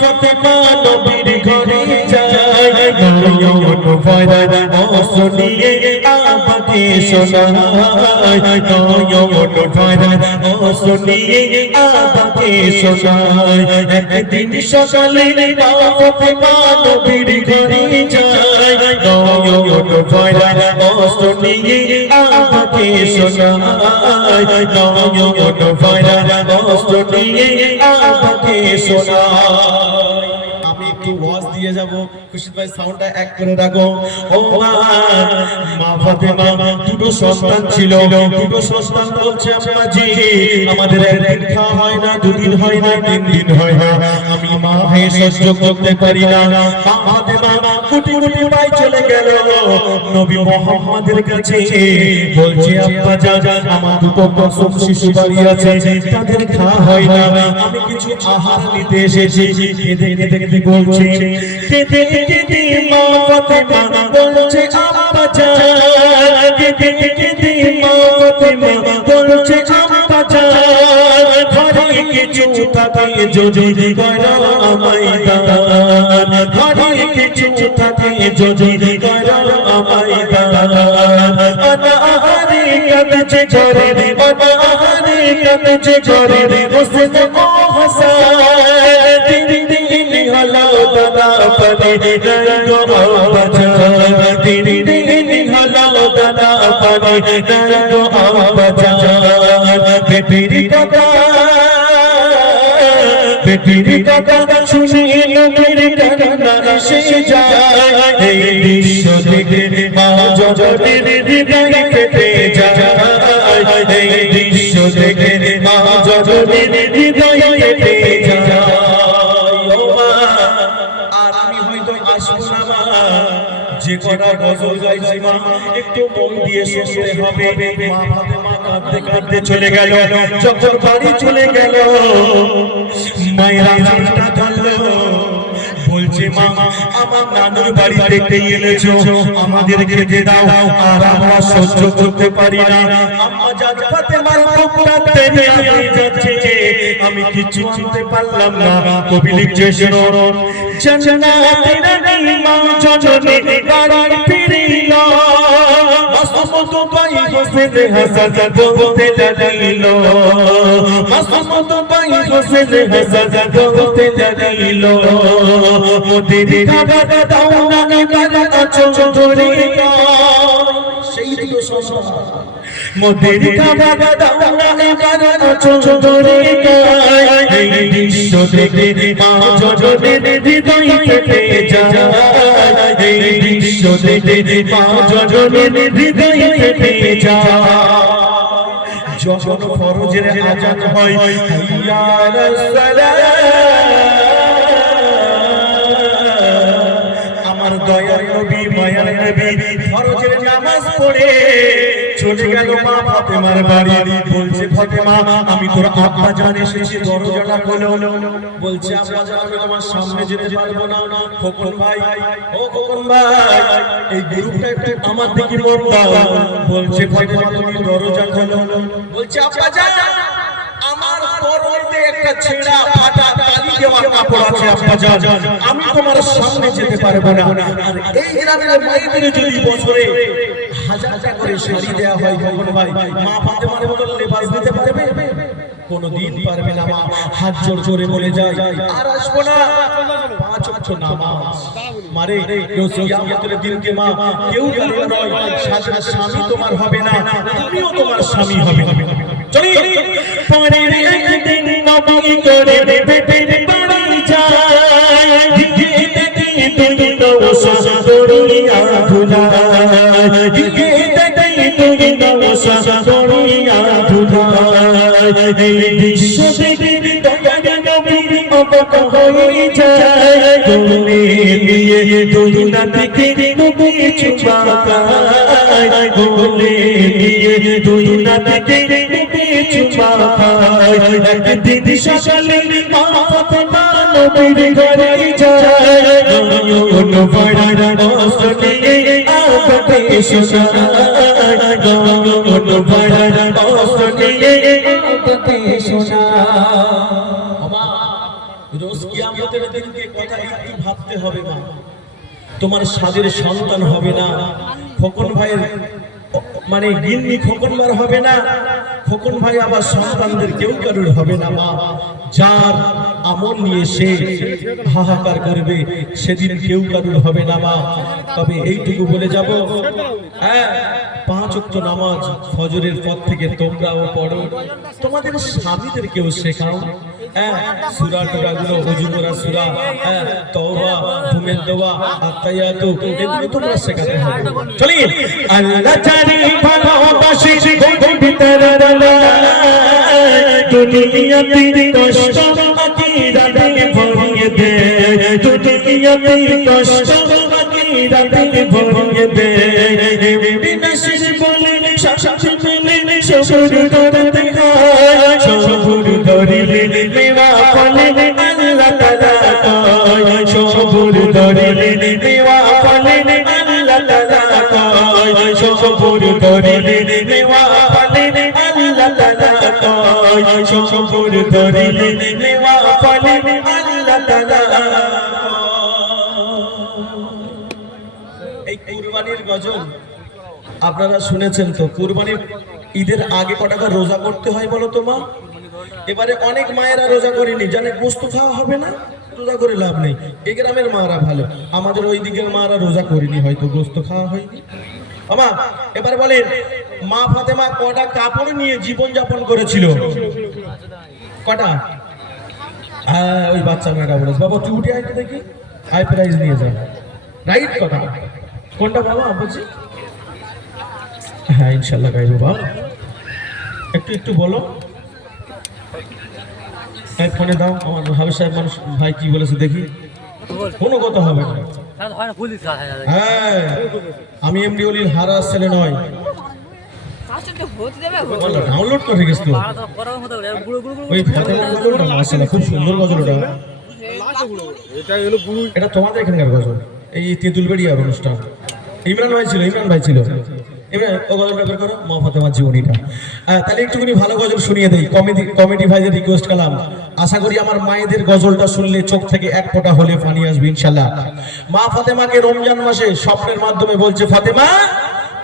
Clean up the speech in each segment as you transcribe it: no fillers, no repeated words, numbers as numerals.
ফাতেমা নবীর ঘরে যায় নয়ন ভরা অশ্রু নিয়ে আব্বাকে শোনায় নয়ন ভরা অশ্রু নিয়ে আব্বাকে শোনায় একদিন সকালে ফাতেমা নবীর ঘরে যায় নয়ন ভরা অশ্রু নিয়ে আব্বাকে শোনায় নয়ন ভরা অশ্রু নিয়ে আব্বাকে শোনায়। আমি একটু ওয়াজ দিয়ে যাব, খুশিদ ভাই সাউন্ডটা এক করে রাখো। ও মা ফাতেমা দুটো সন্তান ছিল, দুটো সন্তান বলছে আম্মাজি আমাদের একদিন খাওয়া হয় না, দুদিন হয় না, তিন দিন হয় না, আমি মা হয়ে সহ্য করতে পারি না। মা ফাতেমা কোটি কোটি পাই চলে গেল নবী মুহাম্মদের কাছে, বলছে আব্বা জান আমার দুটো প্রসব শিশু বাড়ি আছে, তাদের খাওয়া হয় না, আমি কিছু আহার নিতে এসেছি। কেঁদে কেঁদে বলছে, কেঁদে কেঁদে মা ফাতেমা বলছে আব্বা জান, কেঁদে কেঁদে মা ফাতেমা বলছে আব্বা জান, ঘরে কিছু থাকে যদি করো আমায় দান, ঘরে কিছু থাকে যদি করো আমায় দান। অনাহারে কাঁদছে ঘরে, অনাহারে কাঁদছে ঘরে, হোসেন ও হাসান তিন দিন হলো দাদা পানি নাই গো আব্বা জান, তিন দিন হলো দাদা পানি নাই গো আব্বা জান। বেটির কথা বেটির কথা শুনে নবীর কান্না এসে যায়, এই দৃশ্য দেখে মা জননীর হৃদয় কেঁপে যায়, এই দৃশ্য দেখে মা জননীর হৃদয় কেঁপে যায়। ও মা আর আমি হয়তো আসবো না মা, যে কটা গজল গাইছি মা একটু মন দিয়ে শুনতে হবে। মা ফাতেমা কাঁদতে কাঁদতে চলে গেল, যখন বাড়ি চলে গেল মায়েরা চাঁদটা ধরলো, বলছে মা আমার নানুর বাড়ি থেকে এনেছো, আমাদের খেতে দাও, আর আমরা সহ্য করতে পারি না। আম্মা জান ফাতেমার বুকটা টেনে নিয়ে যাচ্ছে, আমি কিছু আনতে পারলাম না। কবি লিখছে শোনো, জান্নাতের রানী মা জননী বাড়ি ফিরিল, মাসুদ ভাই হোসেন হাসান বলতে লাগিল, মাসুদ ভাই হোসেন হাসান বলতে লাগিল, মোদের খাবার দাও না এবার আছো ধরে, সেই তো সমস্যা মোদের খাবার দাও না এবার আছো ধরে। এই দৃশ্য দেখে মা জননীর হৃদয় কেঁপে যায়, এই দৃশ্য দেখে মা জননীর হৃদয় কেঁপে যায়। যখন ফরজের আযান হয় হাইয়া আলাস সালাত, আমার দয়ার নবী মায়ার নবী ফরজের নামাজ পড়ে চলে গেল মা ফাতেমার বাড়ি। বলছে ফাতেমা আমি তোর আব্বা জান এসেছি, দরজাটা খোলো। বলছে আব্বা জান আমি তোমার সামনে যেতে পারবো না। খোকন ভাই, ও খোকন ভাই এই গ্রুপটা একটু আমার দিকে মন দাও। বলছে ফাতেমা তুমি দরজা খোলো। বলছে আব্বা জান আমার পরনে একটা ছেঁড়া ফাটা কালি দেওয়া কাপড় আছে আব্বা জান, আমি তোমার সামনে যেতে পারবো না। আর এই গ্রামের মায়েদের যদি বছরে 1000 টাকা করে শাড়ি দেয়া হয় খোকন ভাই, মা ফাতেমার বদলে লেবাস দিতে পারবে? কোনদিন পারবে না মা। হাত জোর করে বলে যায় আর আসবো না। 5 ওয়াক্ত নামাজ মারে কিয়ামতের দিনকে মা কেউ কারো নয়, সাথে স্বামী তোমার হবে না, তুমিও তোমার স্বামী হবে। চলি পরের একদিন নবী করে বেটের বাড়ি যায়, দিকে দেখি তুই নওশা করিয়া ভুলায়, দিকে দেখি তুই নওশা করিয়া ভুলায়। এই দৃশ্য দেখে দয়ার নবী অবাক হয়ে যায়, কোলে নিয়ে দুই নাতিকে নবী চুমায়, কোলে নিয়ে দুই নাতিকে একদিন সকালে মা ফাতেমা নবীর ঘরে যায়, নয়ন ভরা অশ্রু নিয়ে আব্বাকে শোনায়, নয়ন ভরা অশ্রু নিয়ে আব্বাকে শোনায়। রোজ কিয়ামতের কিয়ামতের দিনকে কথা একটু ভাবতে হবে মা। তোমার স্বাদের সন্তান হবে না, খোকন ভাইয়ের মানে গিন্নি খোকন বার হবে না, খোকন ভাই আবার সন্তানদের কেউ কারুর হবে না মা। যার আমল নিয়ে সে হাহাকার করবে সেদিন কেউ কারুর হবে না মা। তবে এইটুকু বলে যাব, হ্যাঁ 5 ওয়াক্ত নামাজ ফজরের পর থেকে তোমরাও পড়ো, তোমাদের স্বামীদেরকেও শেখাও। সূরা টুরাগুলো ওযু করা সূরা, তওবা, ঘুমের দোয়া, আত্তায়াতু, এগুলো তোমরা শেখাতে হবে। চলি আল্লাহ জানি ভালোবাসি গোপন ভিতরে দুনিয়াতে কষ্ট আখিরাতে ভরিয়ে দে, দুনিয়াতে কষ্ট আখিরাতে ভরিয়ে দে। বিনাশের বলে শাস্তি পেলে সবুর করতে হয়, সবুর ধরিলে মেওয়া ফলে আল্লাহ তাআলা কয়, সবুর ধরিলে মেওয়া ফলে আল্লাহ তাআলা কয়, সবুর ধরিলে মেওয়া ফলে আল্লাহ তাআলা কয়, সবুর ধরিলে মেওয়া ফলে আল্লাহ তাআলা। এই কুরবানির গজল আপনারা শুনেছেন তো। কুরবানির ঈদের আগে কটা করে রোজা করতে হয় বলো তো মা? এবারে অনেক মায়েরা রোজা করেনি, জানে গোশত খাওয়া হবে না, রোজা করে লাভ নেই। এই গ্রামের মারা ভালো, আমাদের ওই দিকের মারা রোজা করেনি, হয়তো গোশত খাওয়া হয়নি। আমা এবার বলেন, মা ফাতেমা কটা কাপড় নিয়ে জীবন যাপন করেছিল? কটা? ওই বাচ্চা মেয়েটা বলেছে, বাবা তুই উঠে আইতে দেখি, আই প্রাইজ নিয়ে যা। রাইট কথা। কোনটা বাবা বলছি? হ্যাঁ ইনশাল্লাহ গাইবো বাবা, একটু একটু বলো। ফোনে দাও, আমার হাবিব সাহেব মানুষ ভাই কি বলেছে দেখি, কোনো কথা হবে না। হ্যাঁ আমি এমডি ওলির হারাস ছেলে নয়, ডাউনলোড করে গেছ তো। ওই ফাতেমার গজলটা মাশাআল্লাহ খুব সুন্দর গজল। এটা তোমাদের এখানকার গজল, এই তেঁতুলবেড়িয়ার অনুষ্ঠান। ইমরান ভাই ছিল এবার ও গজলটা বের করো, মা ফাতেমার জীবনীটা। তাহলে একটুখানি ভালো গজল শুনিয়ে দেই, কমেডি ভাইদের রিকোয়েস্ট করলাম। আশা করি আমার মায়েদের গজলটা শুনলে চোখ থেকে এক ফোঁটা হলে পানি আসবে ইনশাআল্লাহ। মা ফাতেমাকে রমজান মাসে স্বপ্নের মাধ্যমে বলছে, ফাতেমা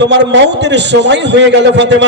তোমার মওতের সময় হয়ে গেল ফাতেমা।